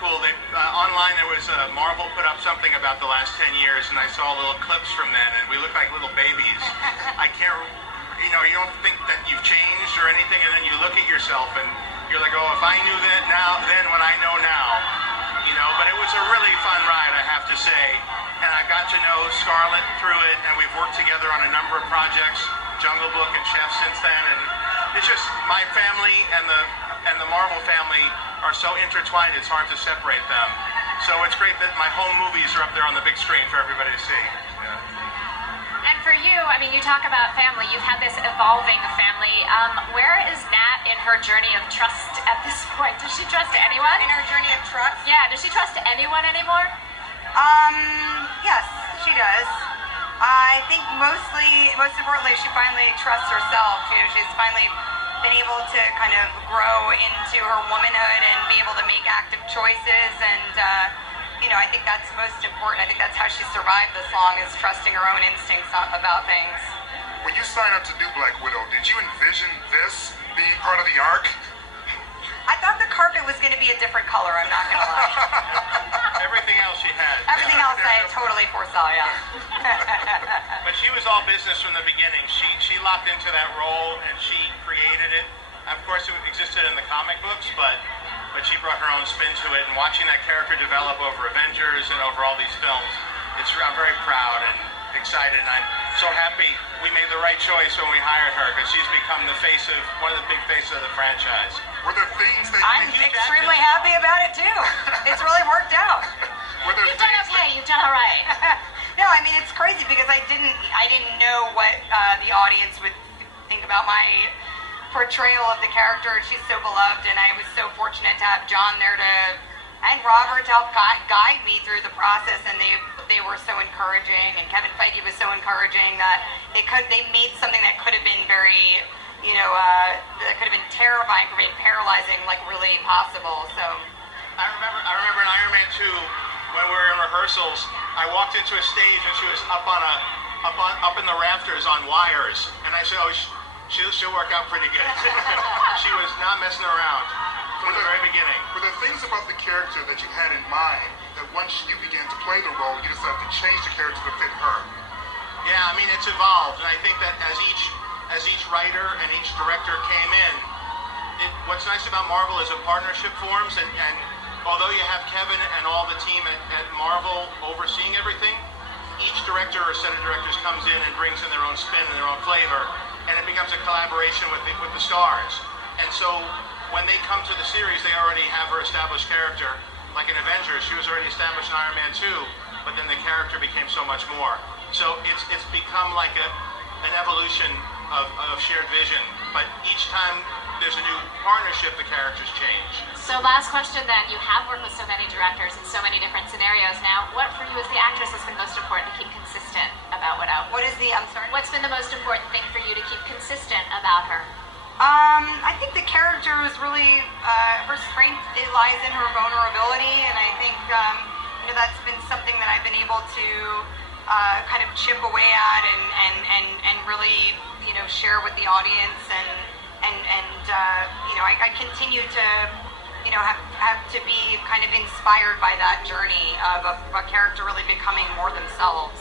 cool. They, online there was Marvel put up something about the last 10 years, and I saw little clips from then, and we look like little babies. I can't, you know, you don't think that you've changed or anything, and then you look at yourself and you're like, oh, if I knew that now, then what I know now, you know. But it was a really fun ride, I have to say, and I got to know Scarlett through it, and we've worked together on a number of projects, Jungle Book and Chef since then, and it's just my family and the Marvel family are so intertwined, it's hard to separate them. So it's great that my home movies are up there on the big screen for everybody to see. Yeah. And for you, I mean, you talk about family. You've had this evolving family. Where is Nat in her journey of trust at this point? Does she trust anyone? In her journey of trust? Yeah, does she trust anyone anymore? Yes, she does. I think most importantly, she finally trusts herself. You know, she's finally been able to kind of grow into her womanhood and be able to make active choices, and you know, I think that's most important. I think that's how she survived this long, is trusting her own instincts about things. When you signed up to do Black Widow, did you envision this being part of the arc? I thought the carpet was going to be a different color, I'm not going to lie. Everything else she had. Everything else I totally foresaw, yeah. But she was all business from the beginning. She locked into that role and she created it. Of course, it existed in the comic books, but she brought her own spin to it. And watching that character develop over Avengers and over all these films, I'm very proud and excited. And I'm so happy we made the right choice when we hired her, because she's become the face of one of the big faces of the franchise. Were there things that I'm extremely happy about it too. It's really worked out. You've done okay. You've done all right. No, I mean, it's crazy because I didn't know what the audience would think about my portrayal of the character. She's so beloved, and I was so fortunate to have John there and Robert to help guide me through the process, and they were so encouraging, and Kevin Feige was so encouraging that they made something that could have been very, you know, that could have been terrifying for me, paralyzing, like really possible. So I remember in Iron Man 2 when we were in rehearsals, I walked into a stage and she was up in the rafters on wires, and I said, oh, she'll work out pretty good. She was not messing around from the very beginning. Were there things about the character that you had in mind that once you began to play the role, you decided to change the character to fit her? Yeah, I mean, it's evolved, and I think that as each writer and each director came in, what's nice about Marvel is a partnership forms, and although you have Kevin and all the team at Marvel overseeing everything, each director or set of directors comes in and brings in their own spin and their own flavor, and it becomes a collaboration with the stars. And so when they come to the series, they already have her established character. Like in Avengers, she was already established in Iron Man 2, but then the character became so much more. So it's become like an evolution of shared vision, but each time there's a new partnership, the characters change. So last question then, you have worked with so many directors in so many different scenarios now. What for you as the actress has been most important to keep consistent about What is I'm sorry? What's been the most important thing for you to keep consistent about her? I think the character was really, her strength, it lies in her vulnerability, and I think, you know, that's been something that I've been able to kind of chip away at and really, you know, share with the audience, and you know, I continue to, you know, have to be kind of inspired by that journey of a character really becoming more themselves.